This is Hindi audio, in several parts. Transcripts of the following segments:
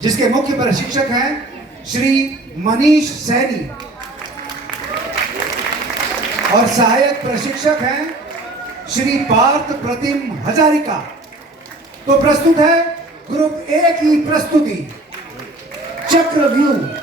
जिसके मुख्य प्रशिक्षक हैं श्री मनीष सैनी और सहायक प्रशिक्षक हैं श्री पार्थ प्रतिम हजारिका। तो प्रस्तुत है ग्रुप ए की प्रस्तुति चक्रव्यूह।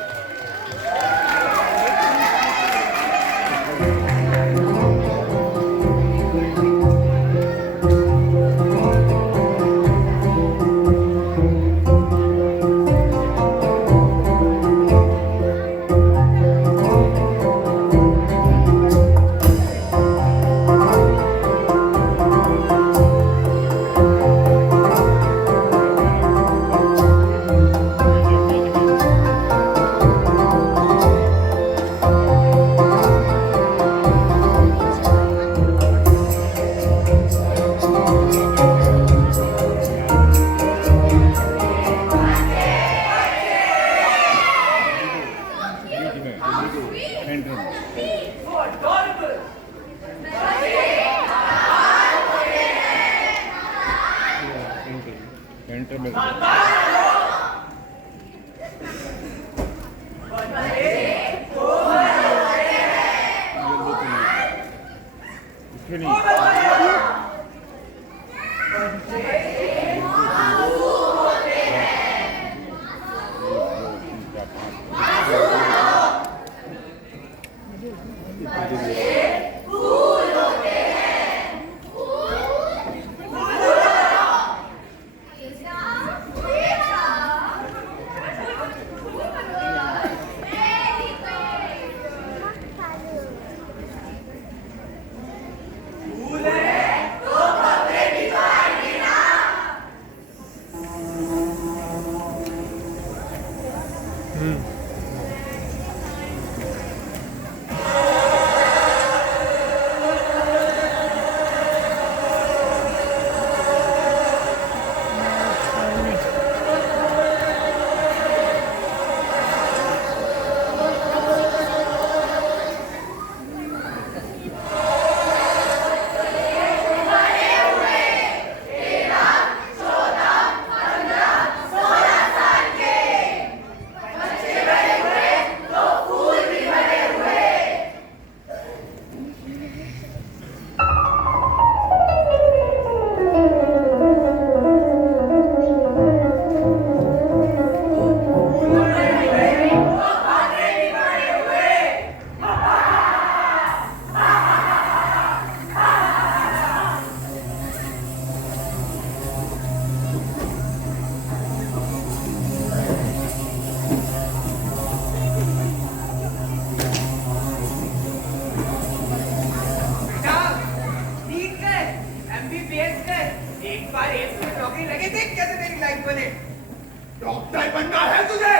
डॉक्टर बनना है तुझे?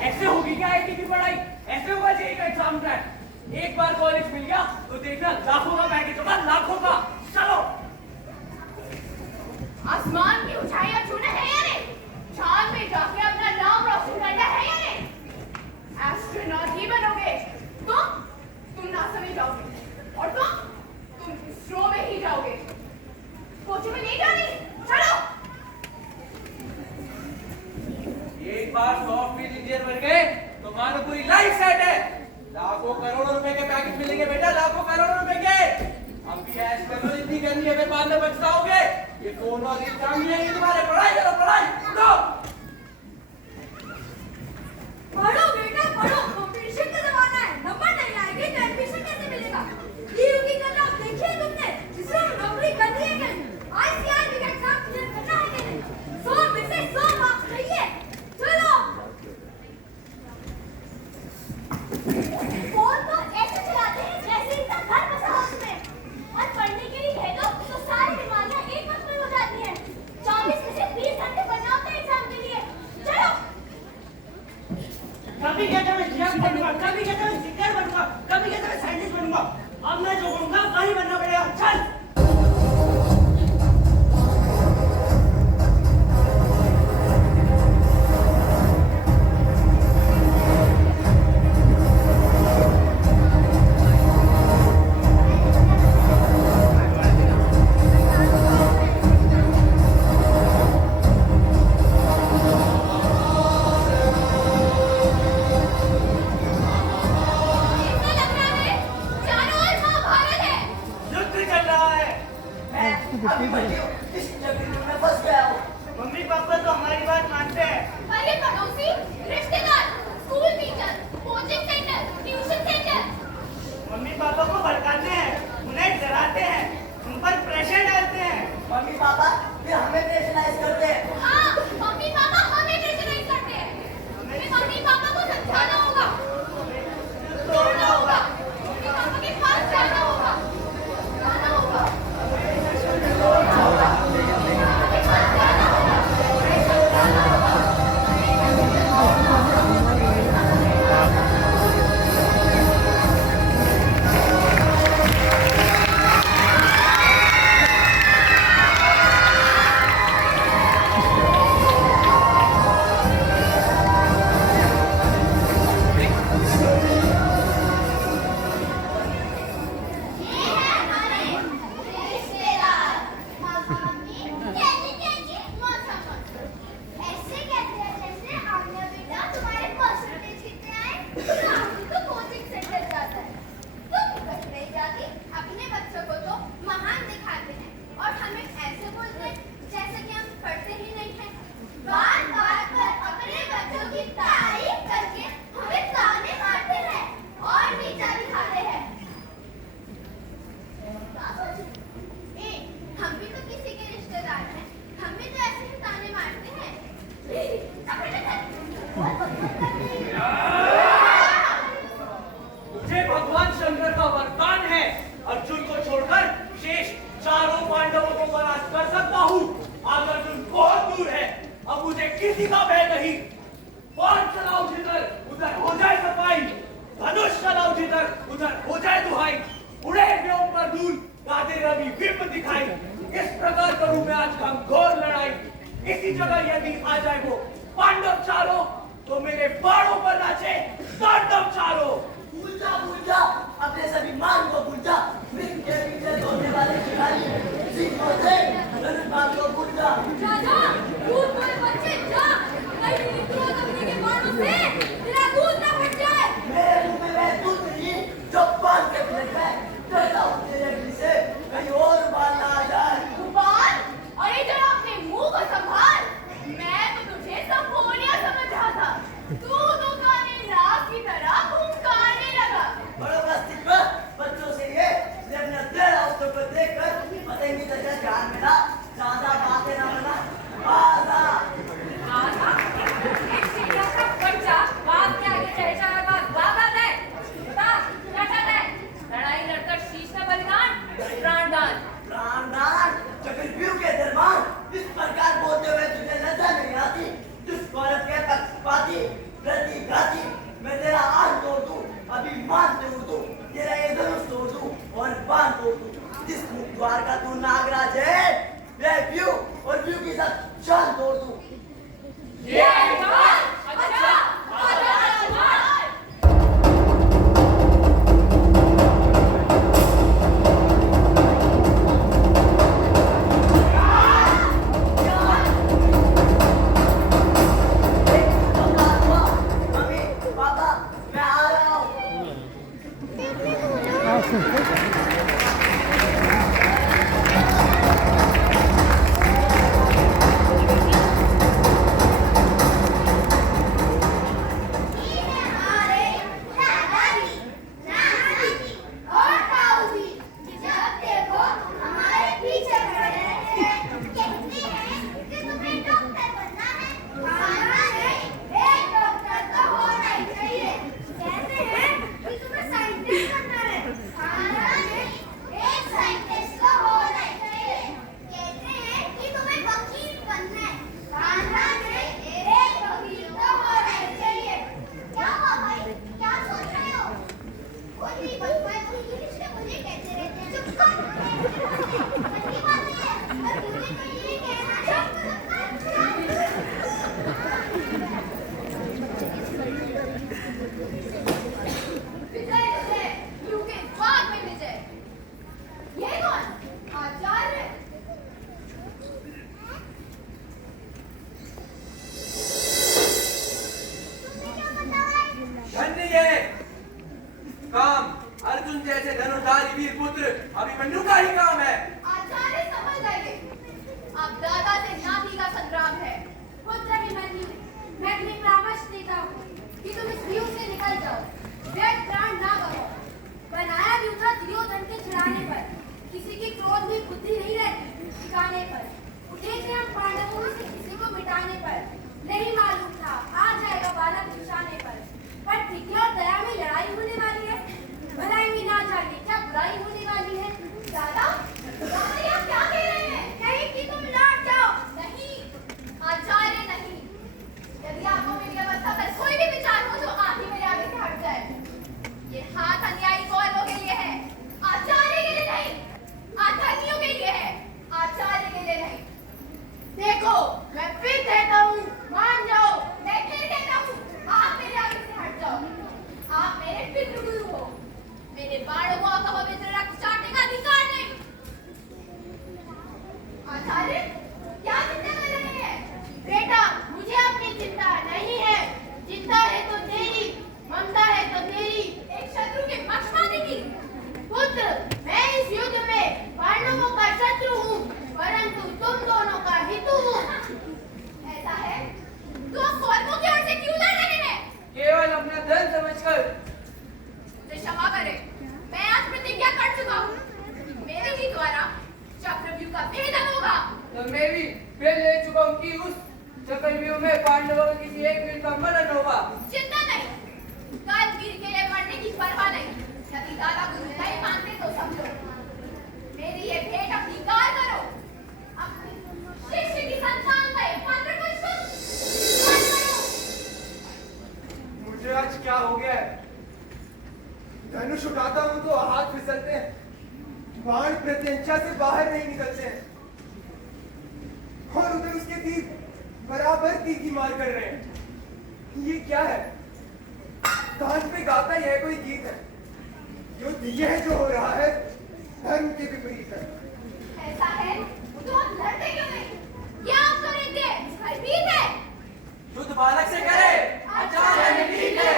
ऐसे होगी क्या आईटी की पढ़ाई? ऐसे होगा जेईई का एग्जाम क्रैक। एक बार कॉलेज मिल गया तो देखना लाखों का पैकेज होगा, लाखों का। चलो। आसमान की ऊंचाइयां छूना है या नहीं? चांद में जाके अपना नाम रोशन करना है या नहीं? एस्ट्रोनॉट ही बनोगे। तुम नासा में जाओगे और तुम इसरो में ही जाओगे। कोचिंग में नहीं जानी? चलो। एक बार सॉफ्टवेयर इंजीनियर बन गए तो मानो पूरी लाइफ सेट है। लाखों करोड़ों रुपए के पैकेज मिलेंगे बेटा, लाखों करोड़ों रुपए के। अब भी ऐश करो जितनी करनी है, फिर बाद में पछताओगे। ये फोन और एग्जाम ही है तुम्हारे। पढ़ाई करो, पढ़ाई करो। पढ़ो बेटा पढ़ो, कंपटीशन का जमाना है। नंबर नहीं आएंगे तो एडमिशन कैसे मिलेगा? डीयू की कल आप देखिए तुमने, जिसमें नौकरी करनी है कि नहीं? आईसीआईबी का एग्जाम क्लियर करना है कि नहीं? 100 में से 100 मार्क्स चाहिए। चलो। फोन तो ऐसे चलाते हैं जैसे इनका घर बसा हो उसमें। और पढ़ने के लिए कह दो तो सारी बीमारियां एक वक्त में हो जाती हैं। 24 में से 20 घंटे पढ़ना होता है एग्जाम के लिए। चलो। कभी कहता मैं जीएस बनूंगा, कभी कहता मैं इंजीनियर बनूंगा, कभी कहता मैं साइंटिस्ट बनूंगा। अब मैं जो कहूंगा वही बनना पड़ेगा। चल। अब मुझे किसी का भय नहीं। बाण चलाओ जिधर उधर हो जाए सफाई, धनुष चलाओ जिधर उधर हो जाए दुहाई। उड़े व्योम पर धूल, गाते रवि विप्र दिखाई। इस प्रकार करूं मैं आज घोर लड़ाई। इसी जगह यदि आ जाए वो पांडव चारों, तो मेरे बाणों पर नाचे तांडव चारों। भूल जा अपने सभी मान को भूल जा। मित्र के पीछे दौड़ने वाले खिलाड़ी सिंहों से धनुष बाण को भूल जा। राजा, दूध बोल बच्चे जा, कहीं विद्रोह करने के बाणों से तेरा दूध ना फट जाए। मेरे मुंह में वह दूध नहीं जो बाण के फटक है। डरता हूँ तेरे अग्नि से कहीं और बाण ना आ जाए। बाण? अरे जरा अपने मुंह को संभाल। मैं तो तुझे संपूर्णिया समझ रहा था। तू तो काने नाग की तरह भूमकाने लगा। बड़ों का अस्तित्व बच्चों से ये अपने दृढ़ अवसर पर देखकर पतंगी तरह ध्यान मिला। ज्यादा बातें ना बना, आजा। आजा, एक चिड़िया का बच्चा बात के आगे रह जाएगा। बात है, बता क्या चाहता है? लड़ाई लड़कर शीश में बलिदान, प्राणदान। प्राणदान चक्रव्यूह के दरबार इस प्रकार बोलते हुए तुझे लज्जा नहीं आती? दुष्कर्म के पक्षपाती प्रतिघाती मैं तेरा आंख तोड़ दूं, अभिमान तोड़ दूं, तेरा ये धनुष तोड़ दूं और बाण तोड़ दूं। जिस मुख द्वार का तू नागराज है, वह व्यूह और व्यूह की सब शान तोड़ दूं। ये अच्छा, आजा राजकुमार। अभिमन्यु का ही काम है। आचार्य समझ जाइए, अब दादा से नाती का संग्राम है। पुत्र अभिमन्यु, मैं तुम्हें परामर्श देता हूँ कि तुम इस व्यूह से निकल जाओ, व्यर्थ प्राण ना गवाओ। बनाया व्यूह था दुर्योधन के चिढ़ाने पर, किसी की क्रोध में बुद्धि नहीं रहती ठिकाने पर। उठे थे हम पांडवों में से किसी को मिटाने पर, नहीं मालूम था आ जाएगा बालक निशाने पर ठीक और दया में लड़ाई होने वाली है। भलाई भी ना जाने क्या बुराई होने वाली है। दादा, दादा ये आप क्या कह रहे हैं? कहीं कि तुम लौट जाओ। नहीं, आचार्य नहीं। यदि आपको मेरी अवस्था पर कोई भी विचार हो तो आप ही मेरे आगे से हट जाए। ये हाथ अन्यायी कौरवों के लिए है, आचार्य के लिए नहीं। अधर्मियों के लिए है, आचार्य के लिए नहीं। देखो, मैं फिर कहता हूँ, मान जाओ। मैं फिर कहता हूँ, आप मेरे आगे से हट जाओ। आप मेरे पितृ गुरु हो, मेरे बाणों को आपका पवित्र रक्त चाटने का अधिकार नहीं। आचार्य, क्या चिंता कर रहे हैं? बेटा, मुझे अपनी चिंता नहीं है। चिंता है तो तेरी, ममता है तो तेरी, एक शत्रु के पक्षपाती की। पुत्र, मैं इस युद्ध में पांडवों का शत्रु हूँ, परंतु तुम दोनों का हितु हूँ। ऐसा है तो आप कौरवों की ओर से क्यों लड़ रहे हैं? केवल अपना धन समझकर। मुझे क्षमा करें, मैं आज प्रतिज्ञा कर चुका हूँ। मेरे ही द्वारा चक्रव्यूह का भेदन होगा। तो मैं भी फिर ले चुका हूँ कि उस चक्रव्यूह में पांडवों के किसी एक वीर का मरण होगा। चिंता नहीं, कल वीर के लिए मरने की परवाह नहीं। यदि दादा गुरु नहीं मानते तो समझो, मेरी ये भेंट अंगीकार करो। अपने शिष्य की संतान का एक मात्र पुत्र क्या हो गया है? धनुष उठाता हूं तो हाथ फिसलते हैं, बाण प्रत्यंचा से बाहर नहीं निकलते हैं, और उधर उसके तीर बराबर तीर की मार कर रहे हैं। ये क्या है? तान पे गाता यह कोई गीत है? यह जो हो रहा है धर्म के विपरीत है। ऐसा है तो आप लड़ते क्यों नहीं? क्या आप करेंगे? भयभीत है। युद्ध बालक से करे, आचार्य ठीक है,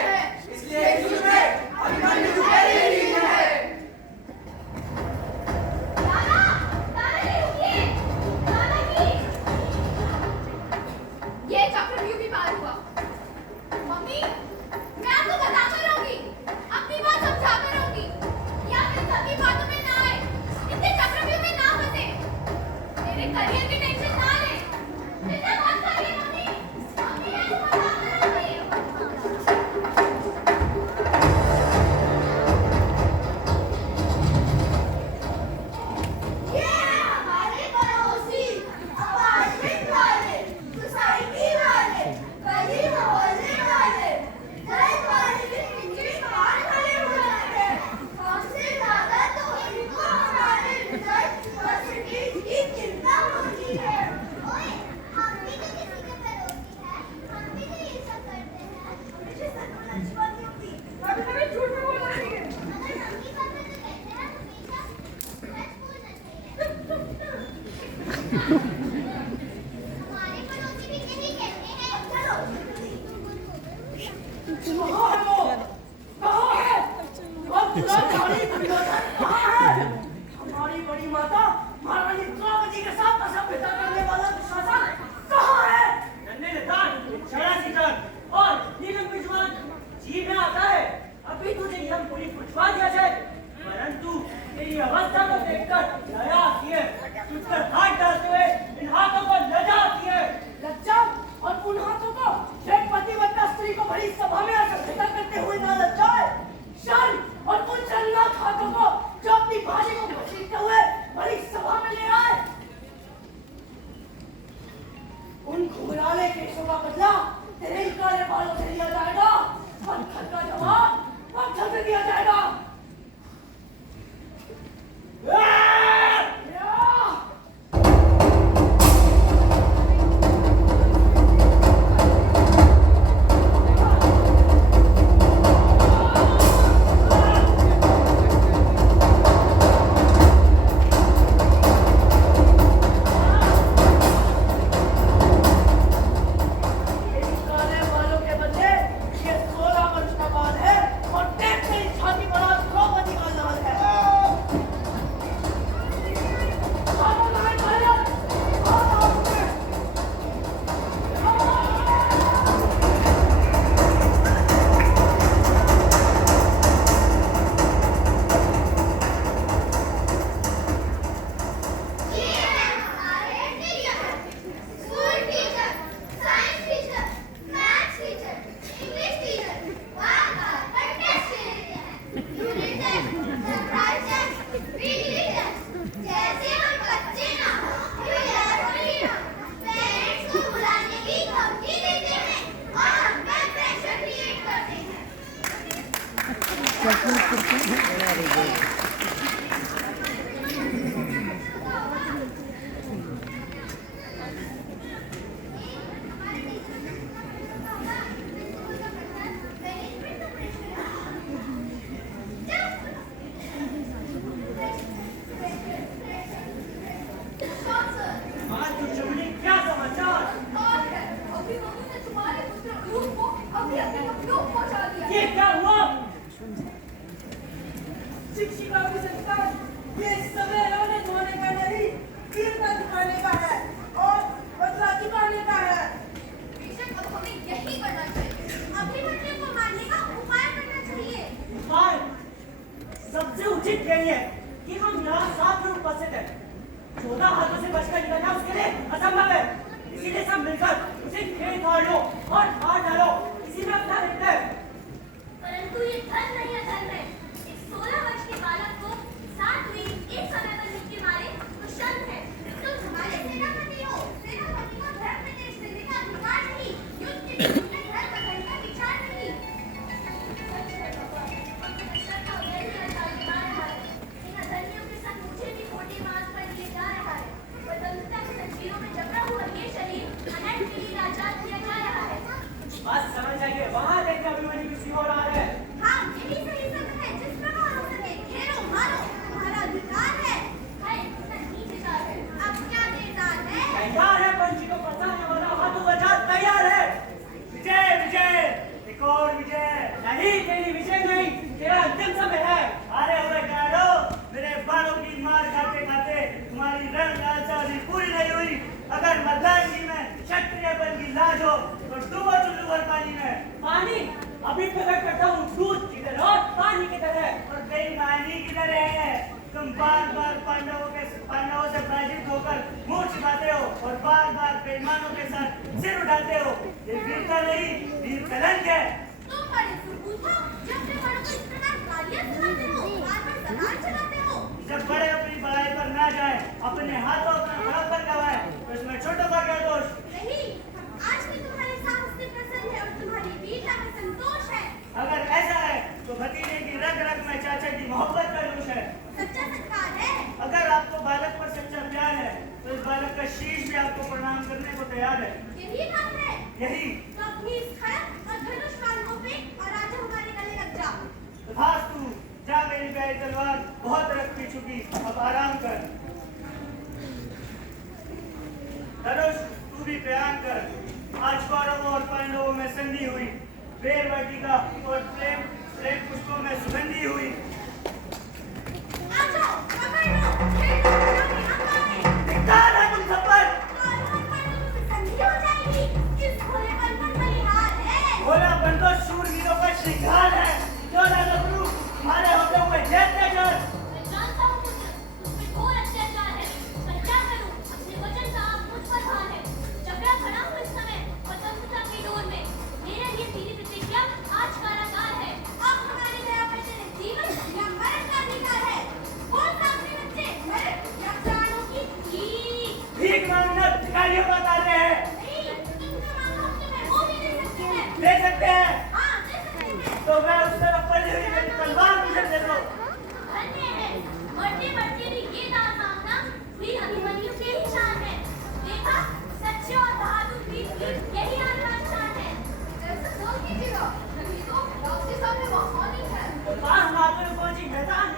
इसलिए युद्ध में अभिमन्यु पहले ही है। दादा, दादाजी रुकिए, दादाजी। ये चक्रव्यूह भी पार हुआ। मम्मी, मैं आपको बताकर रहूंगी, अपनी बात समझाकर रहूंगी, या फिर सभी बातों में ना आए, इतने चक्रव्यूह में ना फंसे, मेरे करियर की टेंशन ना ले। चिंता मत करिए मम्मी, मम्मी मैं आपको बताकर रहूंगी। ये हमारे पड़ोसी, अपार्टमेंट वाले, सोसाइटी वाले, गली मोहल्ले वाले, घर वाले के पीछे बाहर खड़े हो जाते हैं। हमसे ज्यादा तो इनको हमारे रिजल्ट परसेंटेज की चिंता होती है। ओए, हम भी तो किसी के पड़ोसी हैं, हम भी तो ये सब करते हैं। मुझे सच बोलना अच्छी बात नहीं होती, कभी-कभी झूठ भी बोलना चाहिए। अगर मम्मी पापा तो कहते हैं हमेशा सच बोलना चाहिए। हमारे पड़ोसी भी यही कहते हैं। चलो, कहाँ है वो? कहाँ है? अब दुराचारी दुर्योधन कहाँ है? हमारी बड़ी माता महारानी द्रौपदी के साथ असभ्यता करने वाला दुशासन कहाँ है? नन्हे नेतान, छड़ा सीजन और नीलम पिछवान जीव में आता है। अभी तुझे नियम पूरी पुछवा दिया जाए, परंतु तेरी अवस्था को देखकर दया आती है। तुझ पर हाथ डालते हुए इन हाथों को लज्जा आती है। लज्जा और उन हाथों को एक पतिव्रता स्त्री को बड़ी सभा में असभ्यता करते हुए ना लज्जाए। शर्म और उन जन्नत हाथों को जो अपनी भाषा को घसीटते हुए बड़ी सभा में ले आए। उन घुंघराले केशों का बदला तेरे ही काले बालों से लिया जाएगा। पत्थर का जवाब पत्थर से दिया जाएगा। काले बालों के बदले ये 16 वर्ष का बाल है और देख मेरी छाती पर आज द्रौपदी का लाल है। आओ नारायण महाराज, आओ मुझे। ये है हमारे teacher, school teacher, science teacher, maths teacher, English teacher, बार-बार पर टेस्ट लेते हैं। Unit test, surprise test, weekly test. जैसे हम बच्चे ना हो, विद्यार्थी ना, पेरेंट्स को बुलाने की धमकी देते हैं और हम पे प्रेशर क्रिएट करते हैं। आज दुश्मनी क्या समाचार? अभी मम्मी ने तुम्हारे पुत्र ध्रुव को अभी अपने कपड़ों पहुंचा दिया। ये क्या हुआ? शिक्षिका की संस्कार ये समय रोने धोने का नहीं, वीरता दिखाने का है और बदला चुकाने का है। बेशक अब हमें यही करना चाहिए। अभिमन्यु को मारने का उपाय करना चाहिए। उपाय सबसे उचित यही है कि हम यहाँ साथ में उपस्थित हैं। 14 हाथों से बचकर निकलना उसके लिए असंभव है। इसीलिए सब मिलकर उसे खेत फाड़ लो और मार डालो, इसी में अपना हित है। परंतु ये धर्म नहीं है, धर्म है। एक 16 वर्ष के बालक को साथ में एक समय पर लिख के मारे तो शर्म है। तुम हमारे से चिल्ला जो और डूबो चुल्लू भर पानी में। पानी अभी प्रकट करता हूँ दूध किधर और पानी किधर है और बेईमानी किधर है। तुम बार बार पांडवों से पराजित होकर मुंह छिपाते हो और बार बार बेईमानों के साथ सिर उठाते हो। ये वीरता नहीं, वीर कलंक है। तुम बड़े सुरगुल हो, जब से बड़ों को इस प्रकार गालियां सुनाते हो, बार-बार जबान चलाते हो। जब बड़े अपनी बड़ाई पर ना जाए, अपने हाथों अपना बड़प्पन गवाए, तो इसमें छोटों का क्या दोष? नहीं, आज भी तुम्हारे साहस से प्रसन्न है और तुम्हारी वीरता में संतोष है। अगर ऐसा है तो भतीजे की रग रग में चाचा की मोहब्बत का जोश है। सच्चा सत्कार है। अगर आपको बालक पर सच्चा प्यार है तो इस बालक का शीश भी आपको प्रणाम करने को तैयार है। यही बात है। यही तो अपनी इस खड़क और धनुष्मान को फेंक और आजा हमारे गले लग जा। तथास्तु, जा मेरी प्यारी तलवार बहुत रख पी चुकी, अब आराम कर। धनुष तू भी प्रयाण कर। आज कौरवों और पांडवों में संधि हुई, वेर वाटिका और प्रेम पुष्पों में सुगंधी हुई। आ जाओ, पकड़ लो, खेल लो, पुरानी अंगारे। धिक्कार है तुम सब पर। कौरवों और पांडवों में संधि हो जाएगी, इस भोलेपन पर बलिहार है। भोलापन तो शूरवीरों का श्रृंगार है। जो राजगुरु तुम्हारे होते हुए देखते चल। मैं जानता हूँ पुत्र, तुम पे घोर अत्याचार है, पर क्या करूँ, अपने वचन का आप मुझ पर भार है। जबड़ा खड़ा हूँ इस समय स्वतंत्रता की डोर में, मेरे लिए तेरी प्रतिज्ञा आज कारागार है। अब हमारे दया पर तेरे जीवन या मरण का अधिकार है। बोल सामने बच्चे, मरण या प्राणों की भीख। भीख मांगना भिखारियों का कार्य है। नहीं, तुमसे मांगा हमसे मैं वो भी दे सकते हैं। दे सकते हैं हाँ, दे सकते हैं। तो मैं उस तरफ पड़ी हुई मेरी तलवार मुझे दे दो। धन्य है, मरते मरते भी ये दान मांगना वीर अभिमन्यु के ही शान है। देखा, सच्चे और बहादुर वीर की यही आदर्श शान है। ऐसा जोर कीजिएगा, नहीं तो आपके सामने वहानी है। तलवार मारने में कौन सी मैदान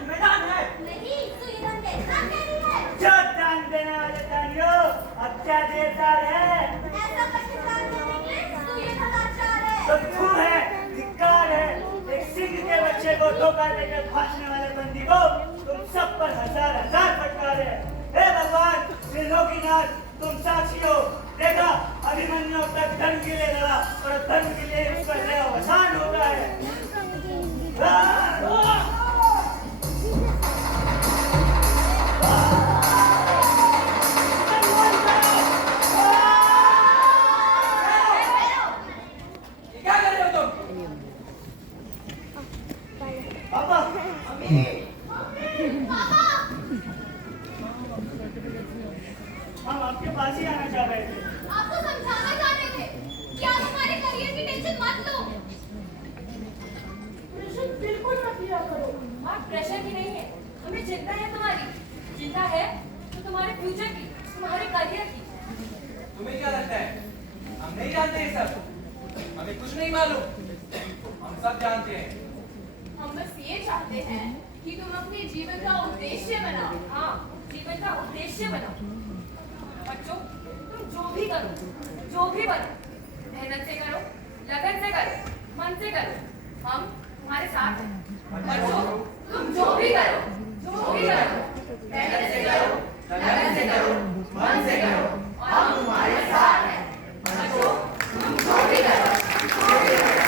है? नहीं, तो ये धन कैसा कह रही है? जो दान देने वाले दानियों, अब क्या देवदार है? ऐसा कैसे दान देने के तो ये सदाचार है। तो तू है, धिक्कार है। एक सिंह के बच्चे को धोखा देकर भागने वाले बंदी को तुम सब पर हजार हजार फटकार है। हे भगवान, त्रिलोकीनाथ, तुम साक्षी हो। देखा, अभिमन्यु अब तक धर्म के लिए लड़ा और धर्म के लिए उसका जय अवसान होता है। ये क्या कर रहे हो तुम? पापा, हम आपके पास ही आना चाह रहे थे। आपको समझाना चाह रहे थे कि आप हमारे करियर की टेंशन मत लो। प्रेशर बिल्कुल मत लिया करो। आप प्रेशर की नहीं है, हमें चिंता है तुम्हारी। चिंता है तो तुम्हारे फ्यूचर की, तुम्हारे करियर की। तुम्हें क्या लगता है हम नहीं जानते ये सब? हमें कुछ नहीं मालूम, हम सब जानते हैं। हम बस ये चाहते हैं कि तुम अपने जीवन का उद्देश्य बनाओ। हाँ, जीवन का उद्देश्य बनाओ। बच्चों, तुम जो भी करो, जो भी बनो, मेहनत से करो, लगन से करो, मन से करो, हम तुम्हारे साथ हैं। बच्चों, तुम जो भी करो, जो भी करो, मेहनत से करो, लगन से करो, मन से करो, और हम तुम्हारे साथ हैं। बच्चों, तुम जो भी करो, जो भी करो।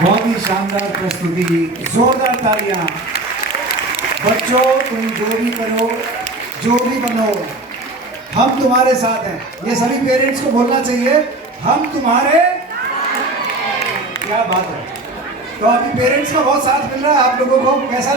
बहुत ही शानदार प्रस्तुति, जोरदार तालियां। बच्चों, तुम जो भी करो, जो भी बनो, हम तुम्हारे साथ हैं। ये सभी पेरेंट्स को बोलना चाहिए, हम तुम्हारे। क्या बात है। तो अभी पेरेंट्स का बहुत साथ मिल रहा है आप लोगों को, कैसा